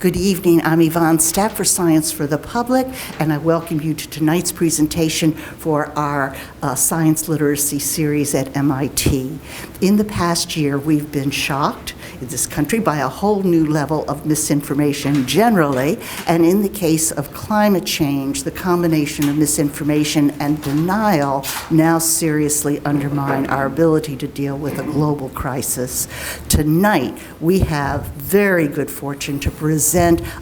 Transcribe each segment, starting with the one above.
Good evening. I'm Yvonne Stapp for Science for the Public, and I welcome you to tonight's presentation for our science literacy series at MIT. In the past year, we've been shocked in this country by a whole new level of misinformation generally, and in the case of climate change, the combination of misinformation and denial now seriously undermine our ability to deal with a global crisis. Tonight, we have very good fortune to present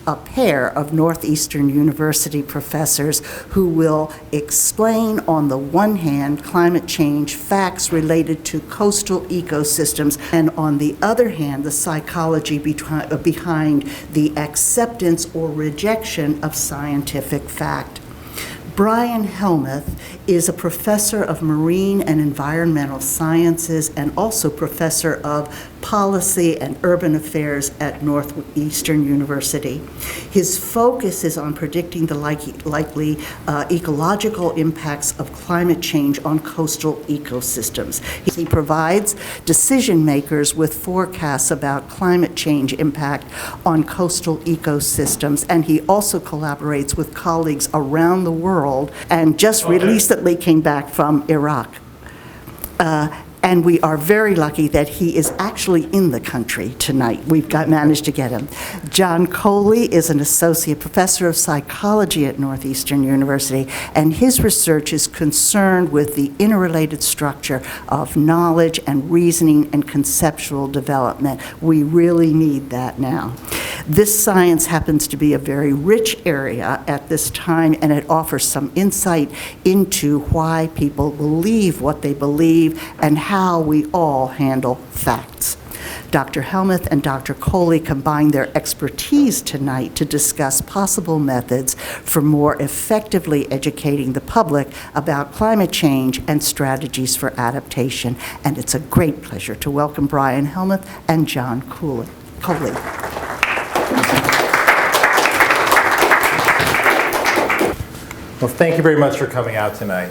a pair of Northeastern University professors who will explain, on the one hand, climate change facts related to coastal ecosystems, and on the other hand, the psychology behind the acceptance or rejection of scientific fact. Briir Helmuth is a professor of marine and environmental sciences and also professor of policy and urban affairs at Northeastern University. His focus is on predicting the likely ecological impacts of climate change on coastal ecosystems. He provides decision makers with forecasts about climate change impact on coastal ecosystems, and he also collaborates with colleagues around the world and just recently came back from Iraq. And we are very lucky that he is actually in the country tonight. We've managed to get him. John Coley is an associate professor of psychology at Northeastern University, and his research is concerned with the interrelated structure of knowledge and reasoning and conceptual development. We really need that now. This science happens to be a very rich area at this time, and it offers some insight into why people believe what they believe and how we all handle facts. Dr. Helmuth and Dr. Coley combine their expertise tonight to discuss possible methods for more effectively educating the public about climate change and strategies for adaptation. And it's a great pleasure to welcome Briir Helmuth and John Coley. Well, thank you very much for coming out tonight.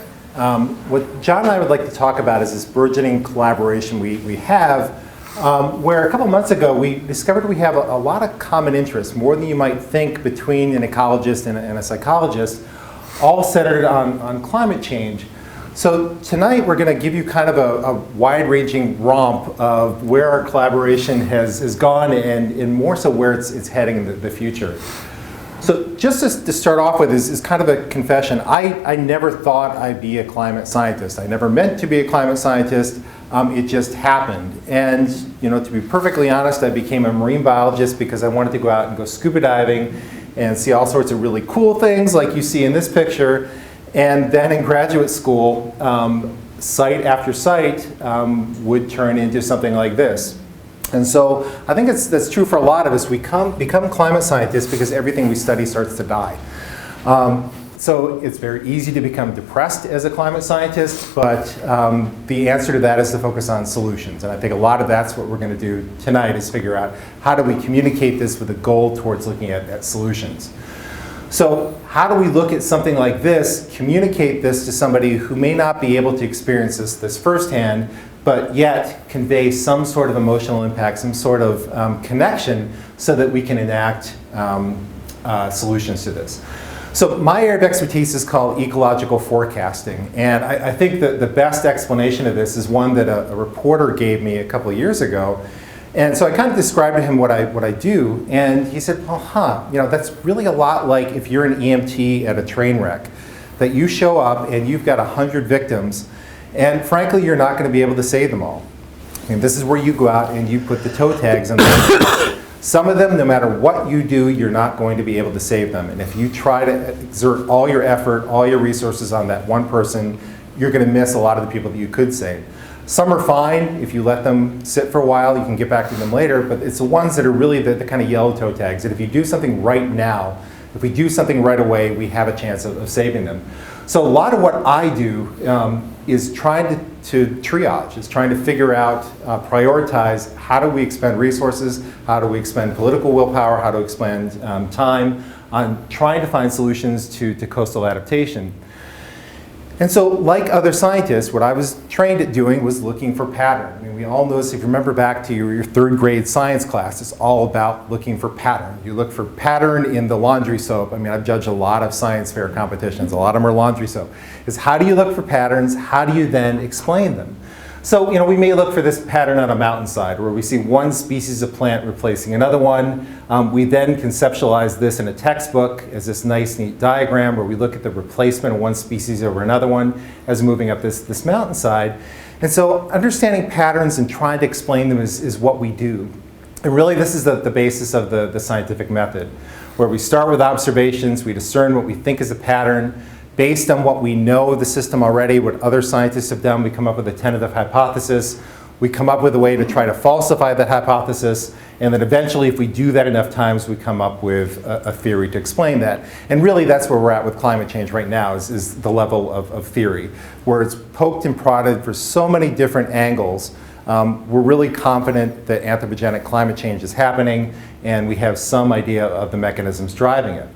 What John and I would like to talk about is this burgeoning collaboration we have, where a couple months ago we discovered we have a lot of common interests, more than you might think, between an ecologist and a psychologist, all centered on climate change. So tonight we're going to give you kind of a wide-ranging romp of where our collaboration has gone and more so where it's heading in the future. So just to start off with is kind of a confession. I never thought I'd be a climate scientist. I never meant to be a climate scientist. It just happened. And to be perfectly honest, I became a marine biologist because I wanted to go out and go scuba diving and see all sorts of really cool things like you see in this picture. And then in graduate school, site after site would turn into something like this. And so I think that's true for a lot of us. We become climate scientists because everything we study starts to die. So it's very easy to become depressed as a climate scientist, but the answer to that is to focus on solutions. And I think a lot of that's what we're going to do tonight, is figure out how do we communicate this with a goal towards looking at solutions. So how do we look at something like this, communicate this to somebody who may not be able to experience this firsthand, but yet convey some sort of emotional impact, some sort of connection, so that we can enact solutions to this. So my area of expertise is called ecological forecasting, and I think that the best explanation of this is one that a reporter gave me a couple of years ago. And so I kind of described to him what I do, and he said, well, that's really a lot like if you're an EMT at a train wreck, that you show up and you've got 100 victims, and frankly, you're not going to be able to save them all. And this is where you go out and you put the toe tags on them. Some of them, no matter what you do, you're not going to be able to save them. And if you try to exert all your effort, all your resources on that one person, you're going to miss a lot of the people that you could save. Some are fine. If you let them sit for a while, you can get back to them later. But it's the ones that are really the kind of yellow toe tags, that if you do something right now, if we do something right away, we have a chance of saving them. So a lot of what I do is trying to triage, is trying to figure out, prioritize, how do we expend resources, how do we expend political willpower, how to expend time on trying to find solutions to coastal adaptation. And so, like other scientists, what I was trained at doing was looking for pattern. I mean, we all know this, if you remember back to your third grade science class, it's all about looking for pattern. You look for pattern in the laundry soap. I mean, I've judged a lot of science fair competitions. A lot of them are laundry soap. Is how do you look for patterns? How do you then explain them? So, we may look for this pattern on a mountainside where we see one species of plant replacing another one. We then conceptualize this in a textbook as this nice, neat diagram where we look at the replacement of one species over another one as moving up this mountainside. And so understanding patterns and trying to explain them is what we do. And really, this is the basis of the scientific method, where we start with observations, we discern what we think is a pattern. Based on what we know of the system already, what other scientists have done, we come up with a tentative hypothesis. We come up with a way to try to falsify that hypothesis. And then eventually, if we do that enough times, we come up with a theory to explain that. And really, that's where we're at with climate change right now, is the level of theory, where it's poked and prodded for so many different angles. We're really confident that anthropogenic climate change is happening, and we have some idea of the mechanisms driving it.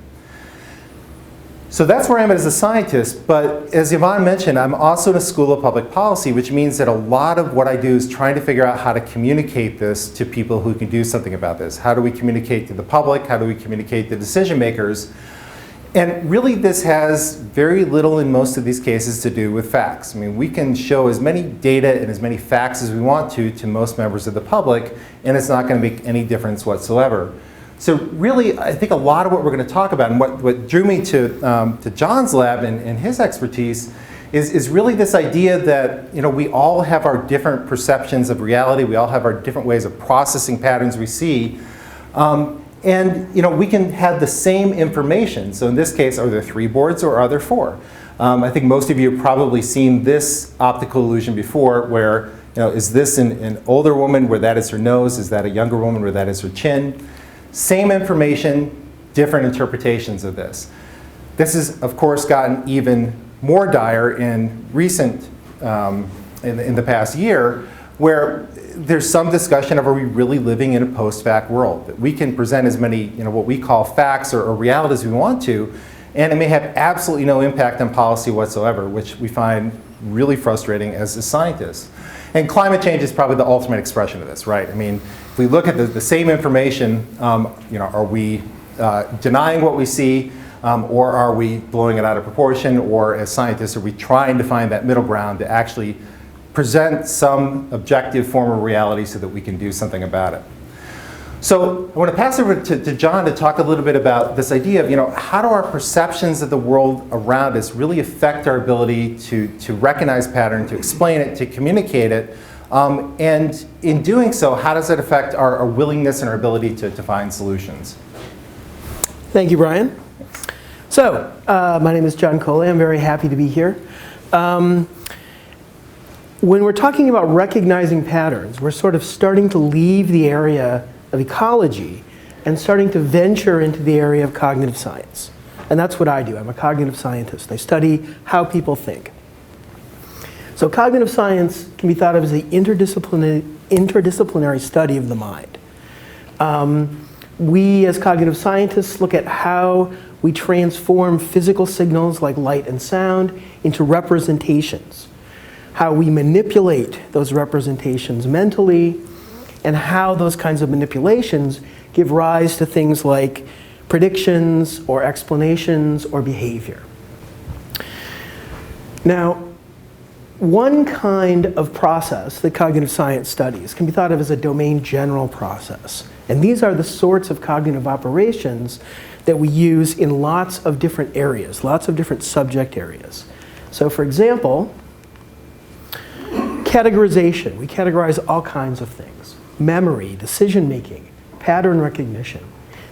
So that's where I am as a scientist, but as Yvonne mentioned, I'm also in a school of public policy, which means that a lot of what I do is trying to figure out how to communicate this to people who can do something about this. How do we communicate to the public? How do we communicate to decision makers? And really, this has very little in most of these cases to do with facts. I mean, we can show as many data and as many facts as we want to most members of the public, and it's not going to make any difference whatsoever. So really, I think a lot of what we're going to talk about, and what drew me to John's lab and his expertise, is really this idea that we all have our different perceptions of reality. We all have our different ways of processing patterns we see. And we can have the same information. So in this case, are there 3 boards or are there 4? I think most of you have probably seen this optical illusion before, where is this an older woman where that is her nose? Is that a younger woman where that is her chin? Same information, different interpretations of this. This has, of course, gotten even more dire in recent, in the past year, where there's some discussion of, are we really living in a post-fact world? That we can present as many, what we call facts or reality as we want to, and it may have absolutely no impact on policy whatsoever, which we find really frustrating as a scientist. And climate change is probably the ultimate expression of this, right? I mean, if we look at the same information, are we denying what we see, or are we blowing it out of proportion, or as scientists, are we trying to find that middle ground to actually present some objective form of reality so that we can do something about it? So I want to pass over to John to talk a little bit about this idea of, how do our perceptions of the world around us really affect our ability to recognize pattern, to explain it, to communicate it, and in doing so, how does it affect our willingness and our ability to find solutions? Thank you, Brian. So, my name is John Coley. I'm very happy to be here. When we're talking about recognizing patterns, we're sort of starting to leave the area of ecology and starting to venture into the area of cognitive science. And that's what I do. I'm a cognitive scientist. I study how people think. So cognitive science can be thought of as the interdisciplinary study of the mind. We, as cognitive scientists, look at how we transform physical signals like light and sound into representations, how we manipulate those representations mentally, and how those kinds of manipulations give rise to things like predictions or explanations or behavior. Now, one kind of process that cognitive science studies can be thought of as a domain general process. And these are the sorts of cognitive operations that we use in lots of different areas, lots of different subject areas. So for example, categorization. We categorize all kinds of things. Memory, decision-making, pattern recognition.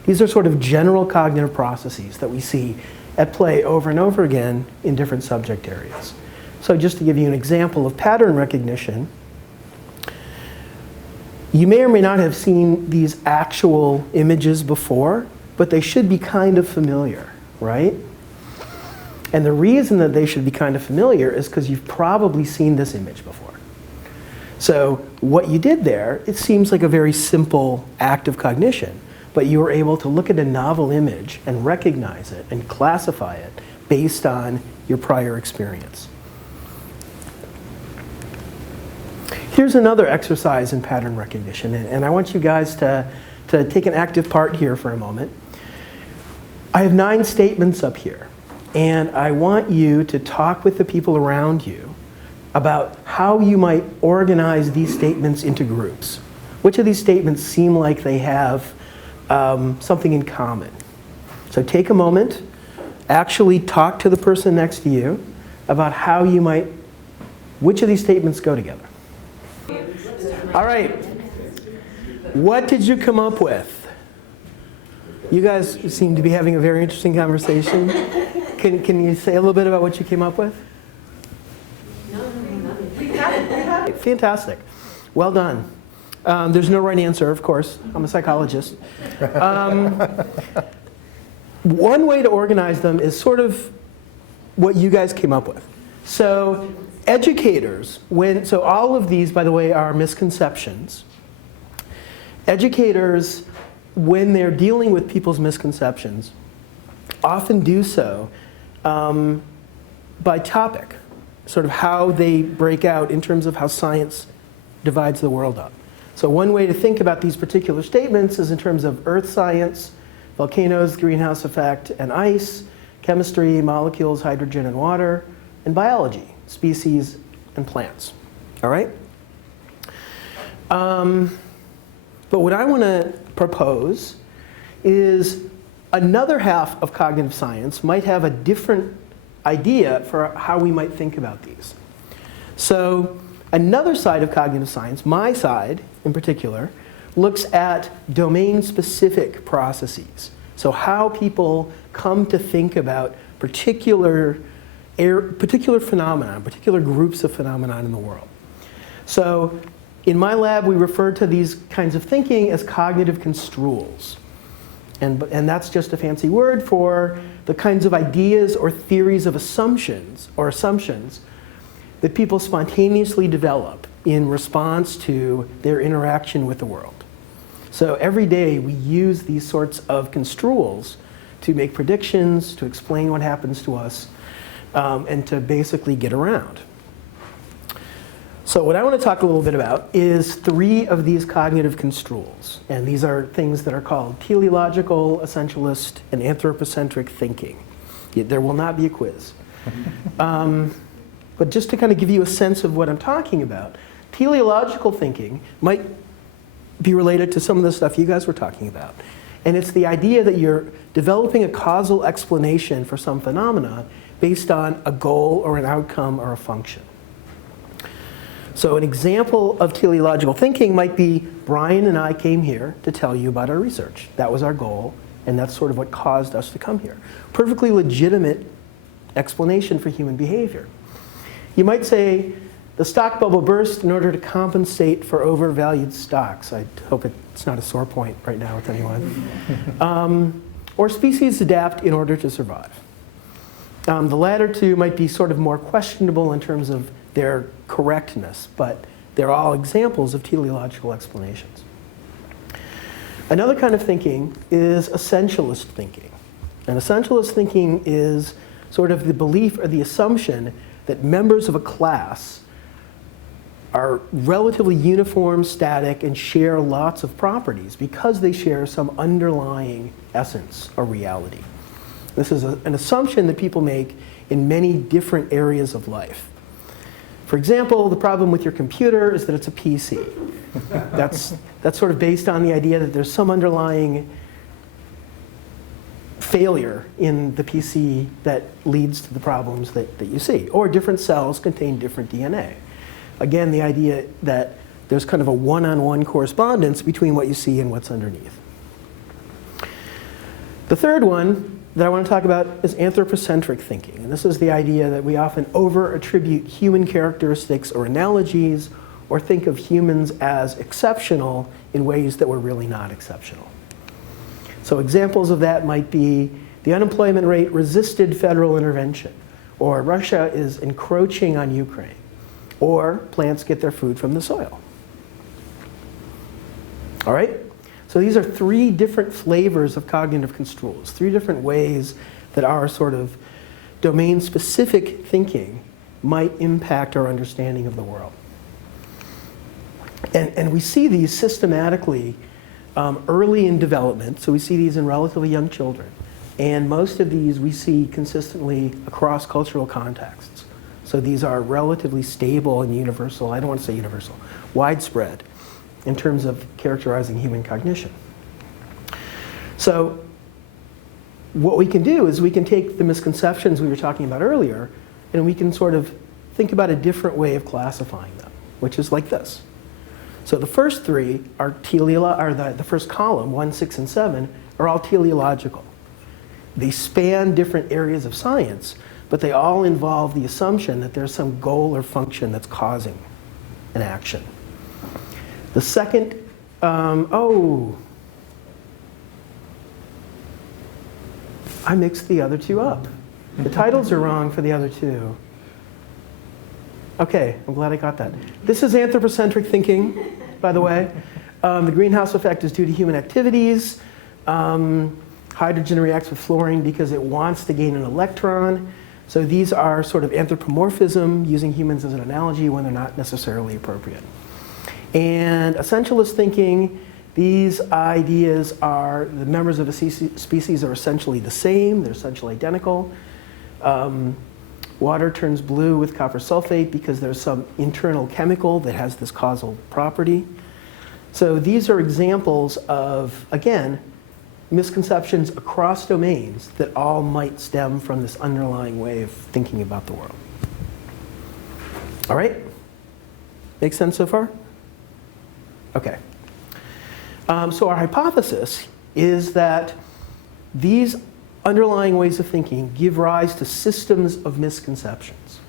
These are sort of general cognitive processes that we see at play over and over again in different subject areas. So just to give you an example of pattern recognition, you may or may not have seen these actual images before, but they should be kind of familiar, right? And the reason that they should be kind of familiar is because you've probably seen this image before. So what you did there, it seems like a very simple act of cognition, but you were able to look at a novel image and recognize it and classify it based on your prior experience. Here's another exercise in pattern recognition, and I want you guys to take an active part here for a moment. I have 9 statements up here, and I want you to talk with the people around you about how you might organize these statements into groups. Which of these statements seem like they have something in common? So take a moment, actually talk to the person next to you about how you might, which of these statements go together. All right, what did you come up with? You guys seem to be having a very interesting conversation. Can you say a little bit about what you came up with? Fantastic. Well done. There's no right answer, of course. I'm a psychologist. One way to organize them is sort of what you guys came up with. So educators, so all of these, by the way, are misconceptions. Educators, when they're dealing with people's misconceptions, often do so by topic, sort of how they break out in terms of how science divides the world up. So one way to think about these particular statements is in terms of earth science, volcanoes, greenhouse effect, and ice, chemistry, molecules, hydrogen and water, and biology, species and plants. All right? But what I want to propose is another half of cognitive science might have a different idea for how we might think about these. So another side of cognitive science, my side in particular, looks at domain-specific processes. So how people come to think about particular phenomena, particular groups of phenomena in the world. So in my lab, we refer to these kinds of thinking as cognitive construals. And that's just a fancy word for the kinds of ideas or theories of assumptions that people spontaneously develop in response to their interaction with the world. So every day we use these sorts of construals to make predictions, to explain what happens to us, and to basically get around. So what I want to talk a little bit about is 3 of these cognitive construals. And these are things that are called teleological, essentialist, and anthropocentric thinking. There will not be a quiz. But just to kind of give you a sense of what I'm talking about, teleological thinking might be related to some of the stuff you guys were talking about. And it's the idea that you're developing a causal explanation for some phenomena based on a goal or an outcome or a function. So an example of teleological thinking might be Brian and I came here to tell you about our research. That was our goal, and that's sort of what caused us to come here. Perfectly legitimate explanation for human behavior. You might say the stock bubble burst in order to compensate for overvalued stocks. I hope it's not a sore point right now with anyone. Or species adapt in order to survive. The latter 2 might be sort of more questionable in terms of their correctness, but they're all examples of teleological explanations. Another kind of thinking is essentialist thinking. And essentialist thinking is sort of the belief or the assumption that members of a class are relatively uniform, static, and share lots of properties because they share some underlying essence or reality. This is an assumption that people make in many different areas of life. For example, the problem with your computer is that it's a PC. That's sort of based on the idea that there's some underlying failure in the PC that leads to the problems that you see. Or different cells contain different DNA. Again, the idea that there's kind of a one-on-one correspondence between what you see and what's underneath. The third one that I want to talk about is anthropocentric thinking. And this is the idea that we often over-attribute human characteristics or analogies or think of humans as exceptional in ways that were really not exceptional. So examples of that might be the unemployment rate resisted federal intervention, or Russia is encroaching on Ukraine, or plants get their food from the soil. All right? So these are 3 different flavors of cognitive construals, 3 different ways that our sort of domain-specific thinking might impact our understanding of the world. And we see these systematically early in development, so we see these in relatively young children. And most of these we see consistently across cultural contexts. So these are relatively stable and universal, I don't want to say universal, widespread in terms of characterizing human cognition. So what we can do is we can take the misconceptions we were talking about earlier, and we can sort of think about a different way of classifying them, which is like this. So the first three are the first column, 1, 6, and 7, are all teleological. They span different areas of science, but they all involve the assumption that there's some goal or function that's causing an action. The second, I mixed the other two up. The titles are wrong for the other two. Okay, I'm glad I got that. This is anthropocentric thinking, by the way. The greenhouse effect is due to human activities. Hydrogen reacts with fluorine because it wants to gain an electron. So these are sort of anthropomorphism, using humans as an analogy when they're not necessarily appropriate. And essentialist thinking, these ideas are, the members of a species are essentially the same, they're essentially identical. Water turns blue with copper sulfate because there's some internal chemical that has this causal property. So these are examples of, again, misconceptions across domains that all might stem from this underlying way of thinking about the world. All right? Make sense so far? Okay. So our hypothesis is that these underlying ways of thinking give rise to systems of misconceptions,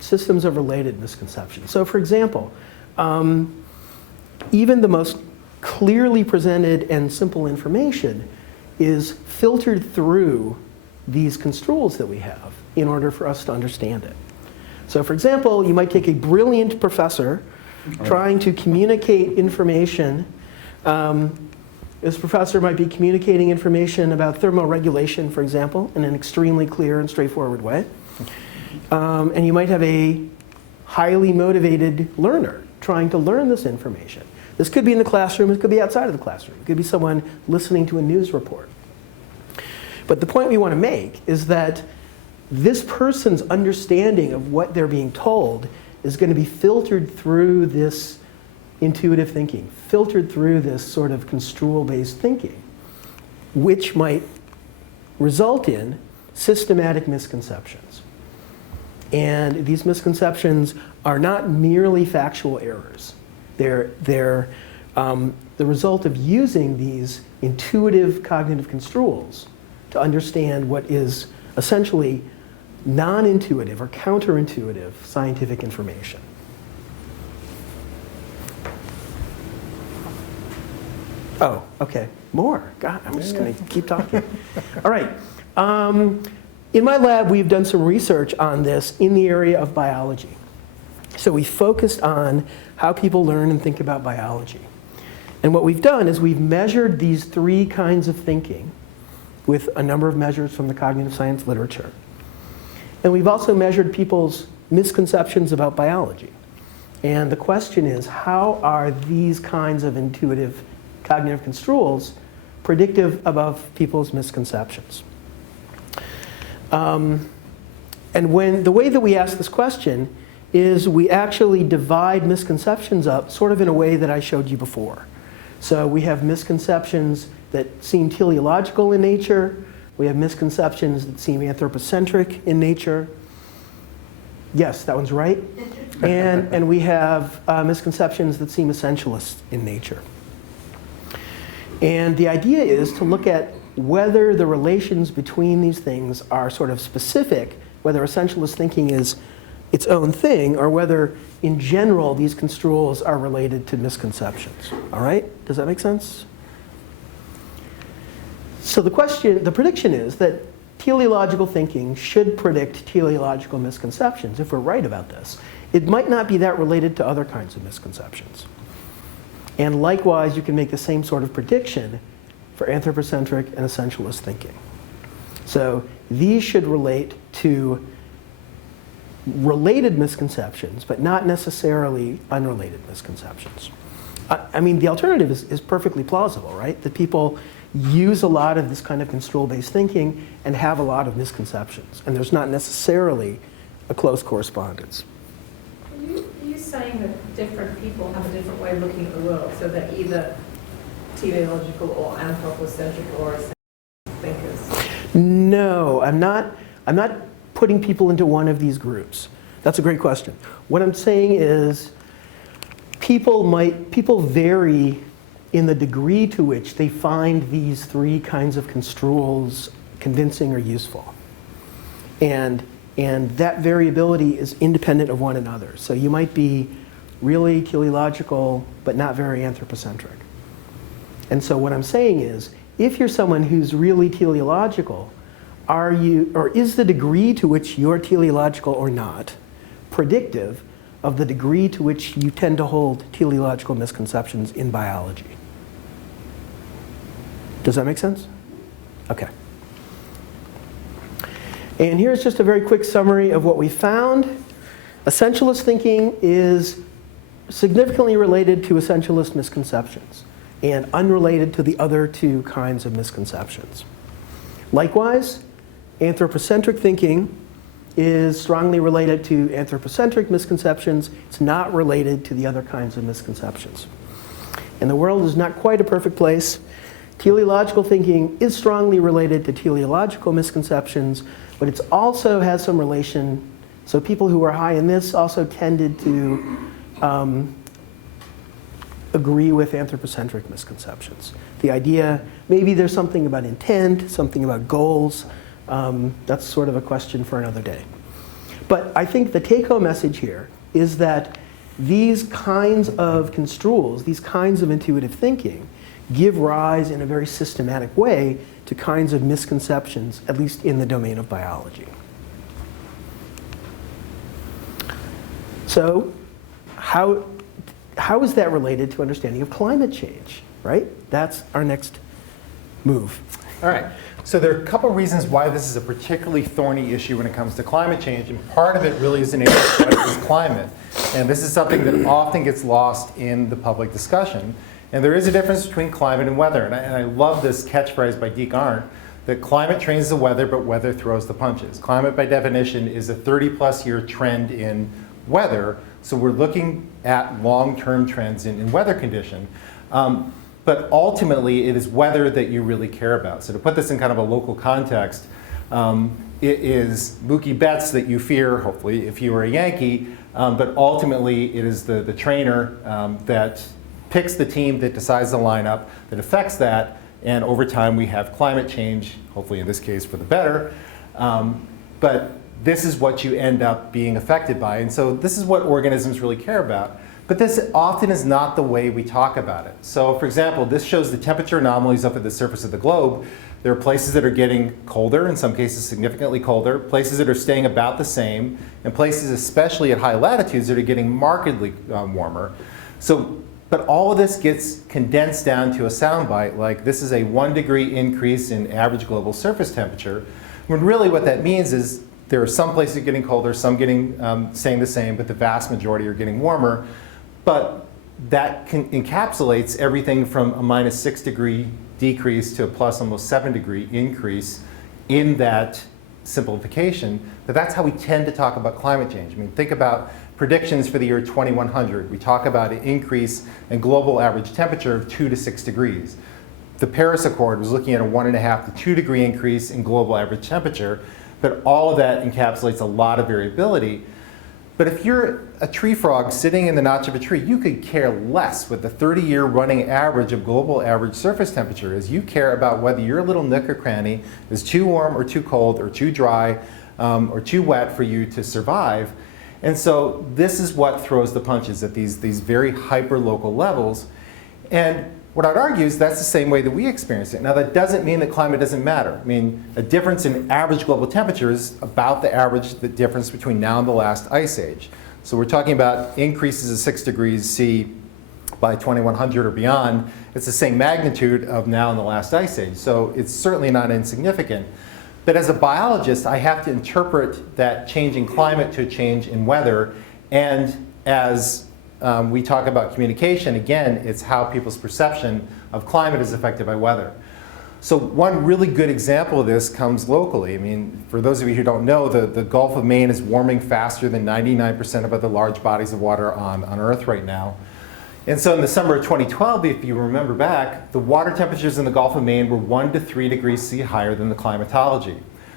systems of related misconceptions. So for example, even the most clearly presented and simple information is filtered through these construals that we have in order for us to understand it. So for example, you might take a brilliant professor trying to communicate information. This professor might be communicating information about thermoregulation, for example, in an extremely clear and straightforward way. And you might have a highly motivated learner trying to learn this information. This could be in the classroom, it could be outside of the classroom. It could be someone listening to a news report. But the point we want to make is that this person's understanding of what they're being told is going to be filtered through this intuitive thinking, filtered through this sort of construal-based thinking, which might result in systematic misconceptions. And these misconceptions are not merely factual errors. They're the result of using these intuitive cognitive construals to understand what is essentially non-intuitive or counterintuitive scientific information. Oh, okay, more. God, I'm just going to keep talking. All right. In my lab, we've done some research on this in the area of biology. So we focused on how people learn and think about biology. And what we've done is we've measured these three kinds of thinking with a number of measures from the cognitive science literature. And we've also measured people's misconceptions about biology. And the question is, how are these kinds of intuitive cognitive construals predictive of people's misconceptions? And the way that we ask this question is we actually divide misconceptions up sort of in a way that I showed you before. So we have misconceptions that seem teleological in nature. We have misconceptions that seem anthropocentric in nature. Yes, that one's right. And we have misconceptions that seem essentialist in nature. And the idea is to look at whether the relations between these things are sort of specific, whether essentialist thinking is its own thing, or whether in general these construals are related to misconceptions. All right? Does that make sense? So the prediction is that teleological thinking should predict teleological misconceptions if we're right about this. It might not be that related to other kinds of misconceptions. And likewise, you can make the same sort of prediction for anthropocentric and essentialist thinking. So these should relate to related misconceptions, but not necessarily unrelated misconceptions. I mean, the alternative is perfectly plausible, right? That people use a lot of this kind of control-based thinking and have a lot of misconceptions, and there's not necessarily a close correspondence. Are you saying that different people have a different way of looking at the world, so that either teleological or anthropocentric or thinkers? No, I'm not putting people into one of these groups. That's a great question. What I'm saying is people vary in the degree to which they find these three kinds of construals convincing or useful. And that variability is independent of one another. So you might be really teleological, but not very anthropocentric. And so what I'm saying is, if you're someone who's really teleological, is the degree to which you're teleological or not predictive of the degree to which you tend to hold teleological misconceptions in biology? Does that make sense? Okay. And here's just a very quick summary of what we found. Essentialist thinking is significantly related to essentialist misconceptions and unrelated to the other two kinds of misconceptions. Likewise, anthropocentric thinking is strongly related to anthropocentric misconceptions. It's not related to the other kinds of misconceptions. And the world is not quite a perfect place. Teleological thinking is strongly related to teleological misconceptions, but it also has some relation. So people who are high in this also tended to agree with anthropocentric misconceptions. The idea, maybe there's something about intent, something about goals. That's sort of a question for another day. But I think the take-home message here is that these kinds of construals, these kinds of intuitive thinking, give rise in a very systematic way to kinds of misconceptions, at least in the domain of biology. So how is that related to understanding of climate change, right? That's our next move. All right. So there are a couple of reasons why this is a particularly thorny issue when it comes to climate change, and part of it really is an issue of what is climate. And this is something that often gets lost in the public discussion. And there is a difference between climate and weather. And I love this catchphrase by Deke Arndt, that climate trains the weather, but weather throws the punches. Climate, by definition, is a 30-plus year trend in weather. So we're looking at long-term trends in weather condition. But ultimately, it is weather that you really care about. So to put this in kind of a local context, it is Mookie Betts that you fear, hopefully, if you were a Yankee. But ultimately, it is the trainer that picks the team, that decides the lineup, that affects that. And over time, we have climate change, hopefully in this case for the better. But this is what you end up being affected by. And so this is what organisms really care about. But this often is not the way we talk about it. So for example, this shows the temperature anomalies up at the surface of the globe. There are places that are getting colder, in some cases significantly colder, places that are staying about the same, and places, especially at high latitudes, that are getting markedly warmer. But all of this gets condensed down to a soundbite, like this is a 1 degree increase in average global surface temperature, when really what that means is there are some places getting colder, some staying the same, but the vast majority are getting warmer. But that encapsulates everything from a -6 degree decrease to a plus almost 7 degree increase in that simplification. But that's how we tend to talk about climate change. I mean, think about predictions for the year 2100. We talk about an increase in global average temperature of 2 to 6 degrees. The Paris Accord was looking at a 1.5 to 2 degree increase in global average temperature, but all of that encapsulates a lot of variability. But if you're a tree frog sitting in the notch of a tree, you could care less what the 30-year running average of global average surface temperature is. You care about whether your little nook or cranny is too warm or too cold or too dry or too wet for you to survive. And so this is what throws the punches at these very hyper-local levels. And what I'd argue is that's the same way that we experience it. Now that doesn't mean that climate doesn't matter. I mean, a difference in average global temperature is about the difference between now and the last ice age. So we're talking about increases of 6 degrees C by 2100 or beyond. It's the same magnitude of now and the last ice age. So it's certainly not insignificant. But as a biologist, I have to interpret that change in climate to a change in weather. And as we talk about communication, again, it's how people's perception of climate is affected by weather. So one really good example of this comes locally. I mean, for those of you who don't know, the Gulf of Maine is warming faster than 99% of other large bodies of water on Earth right now. And so in the summer of 2012, if you remember back, the water temperatures in the Gulf of Maine were 1 to 3 degrees C higher than the climatology.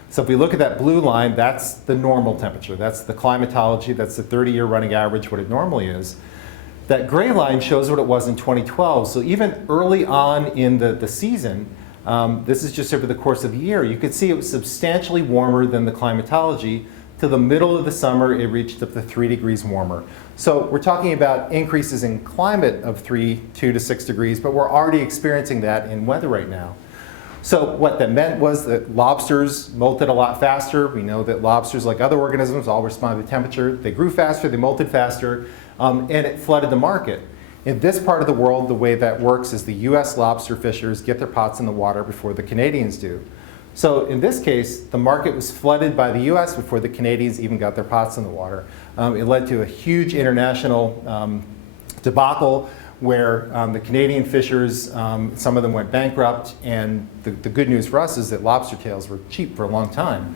So if we look at that blue line, that's the normal temperature. That's the climatology. That's the 30-year running average, what it normally is. That gray line shows what it was in 2012. So even early on in the season, this is just over the course of the year, you could see it was substantially warmer than the climatology. To the middle of the summer, it reached up to 3 degrees warmer. So we're talking about increases in climate of 2 to 6 degrees, but we're already experiencing that in weather right now. So what that meant was that lobsters molted a lot faster. We know that lobsters, like other organisms, all respond to temperature. They grew faster, they molted faster, and it flooded the market. In this part of the world, the way that works is the US lobster fishers get their pots in the water before the Canadians do. So in this case, the market was flooded by the US before the Canadians even got their pots in the water. It led to a huge international debacle where the Canadian fishers, some of them went bankrupt, and the good news for us is that lobster tails were cheap for a long time.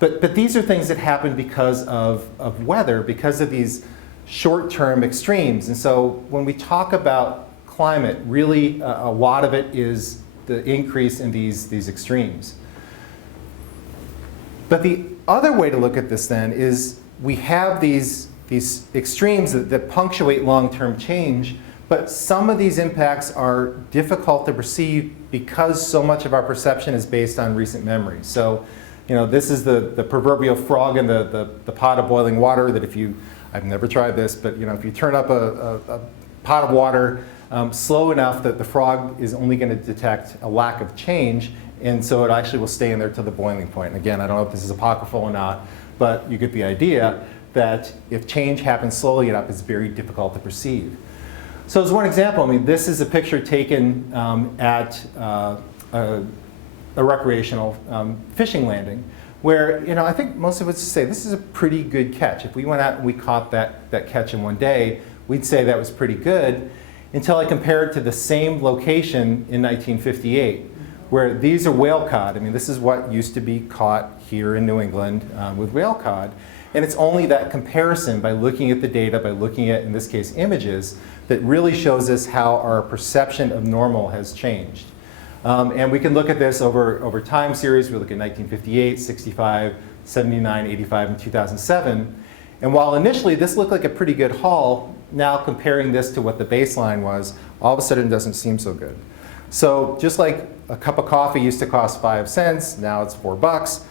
But these are things that happen because of weather, because of these short-term extremes. And so when we talk about climate, really a lot of it is the increase in these extremes. But the other way to look at this then is we have these extremes that punctuate long-term change, but some of these impacts are difficult to perceive because so much of our perception is based on recent memory. So, you know, this is the proverbial frog in the pot of boiling water that if you, I've never tried this, but you know, if you turn up a pot of water slow enough that the frog is only going to detect a lack of change, and so it actually will stay in there to the boiling point. And again, I don't know if this is apocryphal or not, but you get the idea that if change happens slowly enough, it's very difficult to perceive. So as one example, I mean, this is a picture taken at a recreational fishing landing, where, you know, I think most of us would say this is a pretty good catch. If we went out and we caught that catch in one day, we'd say that was pretty good, until I compare it to the same location in 1958, where these are whale cod. I mean, this is what used to be caught here in New England with whale cod. And it's only that comparison by looking at the data, by looking at, in this case, images, that really shows us how our perception of normal has changed. And we can look at this over time series. We look at 1958, 65, 79, 85, and 2007. And while initially this looked like a pretty good haul, now comparing this to what the baseline was, all of a sudden it doesn't seem so good. So just like a cup of coffee used to cost 5 cents, now it's $4.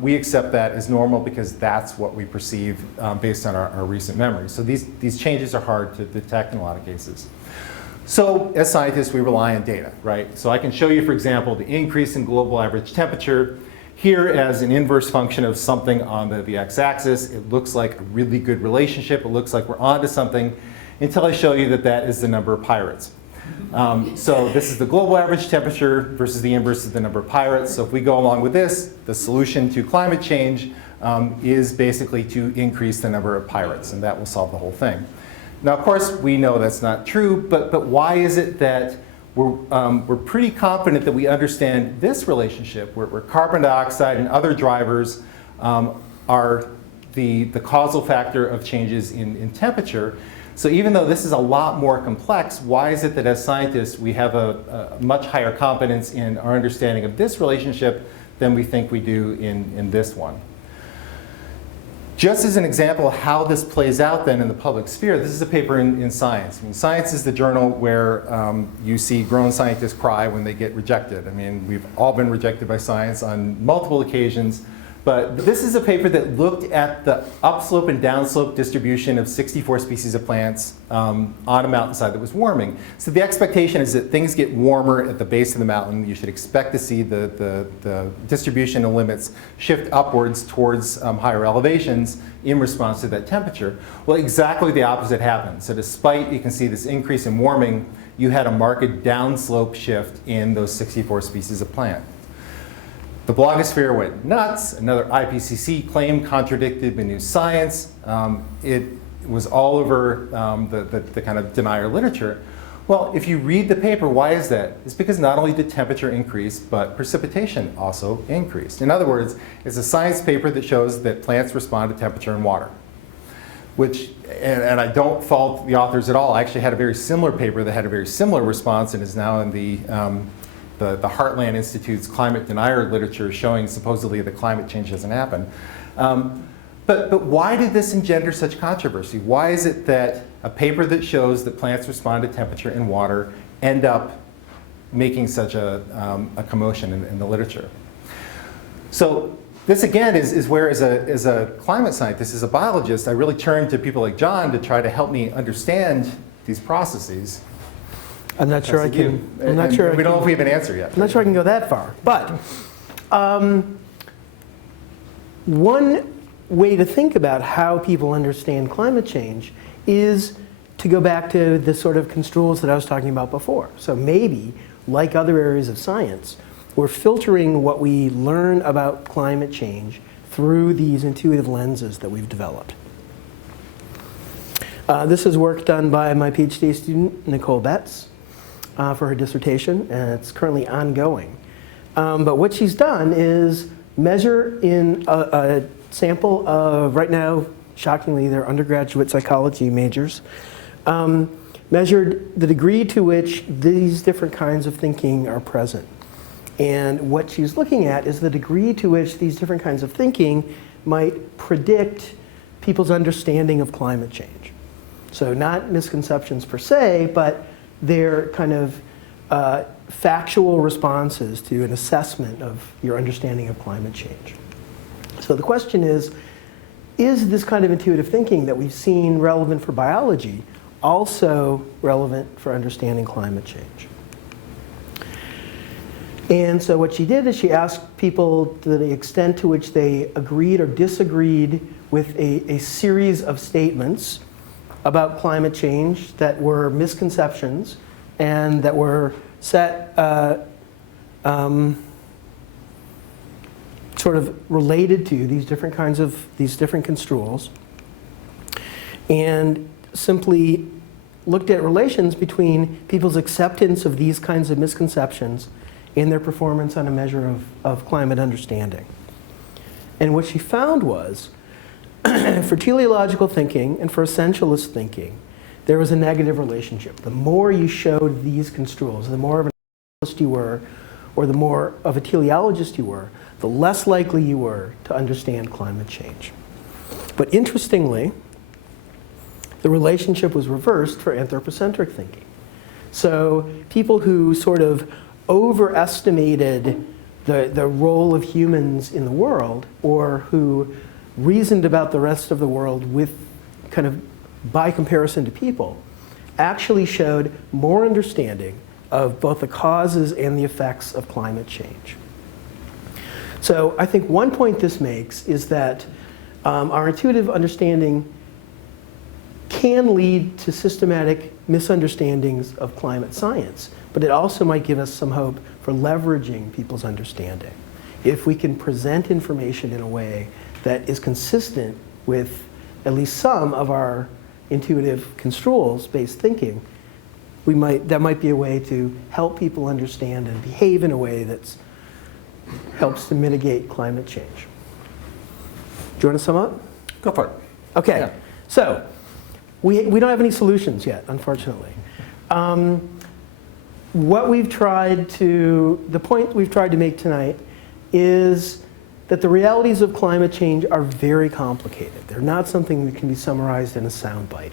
We accept that as normal because that's what we perceive based on our recent memory. So these changes are hard to detect in a lot of cases. So as scientists, we rely on data, right? So I can show you, for example, the increase in global average temperature. Here, as an inverse function of something on the x-axis, it looks like a really good relationship. It looks like we're onto something until I show you that that is the number of pirates. So this is the global average temperature versus the inverse of the number of pirates. So if we go along with this, the solution to climate change is basically to increase the number of pirates, and that will solve the whole thing. Now, of course, we know that's not true, but why is it that we're pretty confident that we understand this relationship where carbon dioxide and other drivers are the causal factor of changes in temperature? So even though this is a lot more complex, why is it that as scientists we have a much higher confidence in our understanding of this relationship than we think we do in this one? Just as an example of how this plays out then in the public sphere, this is a paper in Science. I mean, Science is the journal where you see grown scientists cry when they get rejected. I mean, we've all been rejected by science on multiple occasions. But this is a paper that looked at the upslope and downslope distribution of 64 species of plants on a mountainside that was warming. So the expectation is that things get warmer at the base of the mountain. You should expect to see the distribution of limits shift upwards towards higher elevations in response to that temperature. Well, exactly the opposite happened. So despite you can see this increase in warming, you had a marked downslope shift in those 64 species of plant. The blogosphere went nuts. Another IPCC claim contradicted the new science. It was all over the kind of denier literature. Well, if you read the paper, why is that? It's because not only did temperature increase, but precipitation also increased. In other words, it's a science paper that shows that plants respond to temperature and water. Which, and I don't fault the authors at all. I actually had a very similar paper that had a very similar response and is now in the Heartland Institute's climate denier literature showing supposedly that climate change doesn't happen. But why did this engender such controversy? Why is it that a paper that shows that plants respond to temperature and water end up making such a commotion in the literature? So this again is where as a climate scientist, as a biologist, I really turn to people like John to try to help me understand these processes. I'm not sure I can. I'm not sure. We don't know if we have an answer yet. I'm not sure I can go that far. But one way to think about how people understand climate change is to go back to the sort of construals that I was talking about before. So maybe, like other areas of science, we're filtering what we learn about climate change through these intuitive lenses that we've developed. This is work done by my Ph.D. student, Nicole Betts, for her dissertation, and it's currently ongoing. But what she's done is measure in a sample of, right now, shockingly, they're undergraduate psychology majors, measured the degree to which these different kinds of thinking are present. And what she's looking at is the degree to which these different kinds of thinking might predict people's understanding of climate change. So not misconceptions per se, but they're kind of factual responses to an assessment of your understanding of climate change. So the question is this kind of intuitive thinking that we've seen relevant for biology also relevant for understanding climate change? And so what she did is she asked people to the extent to which they agreed or disagreed with a series of statements about climate change that were misconceptions and that were set sort of related to these different construals, and simply looked at relations between people's acceptance of these kinds of misconceptions and their performance on a measure of climate understanding. And what she found was, for teleological thinking and for essentialist thinking, there was a negative relationship. The more you showed these construals, the more of an essentialist you were, or the more of a teleologist you were, the less likely you were to understand climate change. But interestingly, the relationship was reversed for anthropocentric thinking. So people who sort of overestimated the role of humans in the world, or who reasoned about the rest of the world with kind of by comparison to people, actually showed more understanding of both the causes and the effects of climate change. So I think one point this makes is that our intuitive understanding can lead to systematic misunderstandings of climate science, but it also might give us some hope for leveraging people's understanding. If we can present information in a way that is consistent with at least some of our intuitive construals-based thinking, that might be a way to help people understand and behave in a way that helps to mitigate climate change. Do you want to sum up? Go for it. Okay, Yeah. So we don't have any solutions yet, unfortunately. The point we've tried to make tonight is that the realities of climate change are very complicated. They're not something that can be summarized in a soundbite.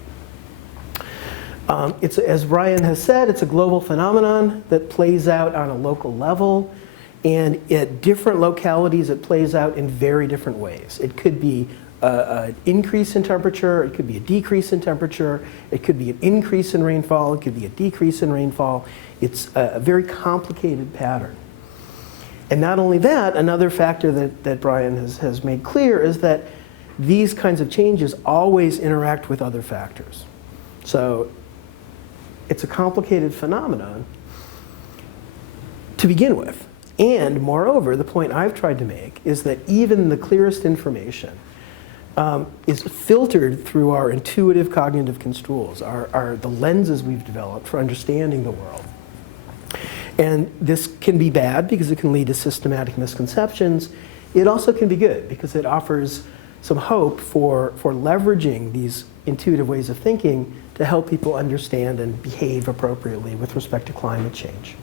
As Brian has said, it's a global phenomenon that plays out on a local level, and at different localities it plays out in very different ways. It could be an increase in temperature, it could be a decrease in temperature, it could be an increase in rainfall, it could be a decrease in rainfall. It's a very complicated pattern. And not only that, another factor that Brian has made clear is that these kinds of changes always interact with other factors. So it's a complicated phenomenon to begin with. And moreover, the point I've tried to make is that even the clearest information is filtered through our intuitive cognitive construals, the lenses we've developed for understanding the world. And this can be bad because it can lead to systematic misconceptions. It also can be good because it offers some hope for leveraging these intuitive ways of thinking to help people understand and behave appropriately with respect to climate change.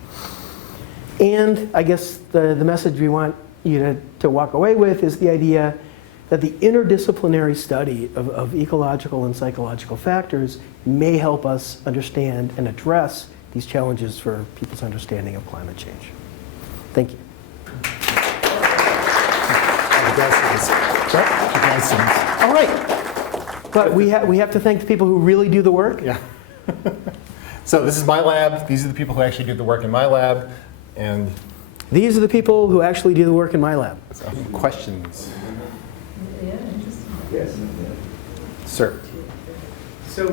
And I guess the message we want you to walk away with is the idea that the interdisciplinary study of ecological and psychological factors may help us understand and address these challenges for people's understanding of climate change. Thank you. All right. But we have to thank the people who really do the work. Yeah. So this is my lab. These are the people who actually did the work in my lab. And these are the people who actually do the work in my lab. so, questions? Yeah, interesting. Yes. Sir. So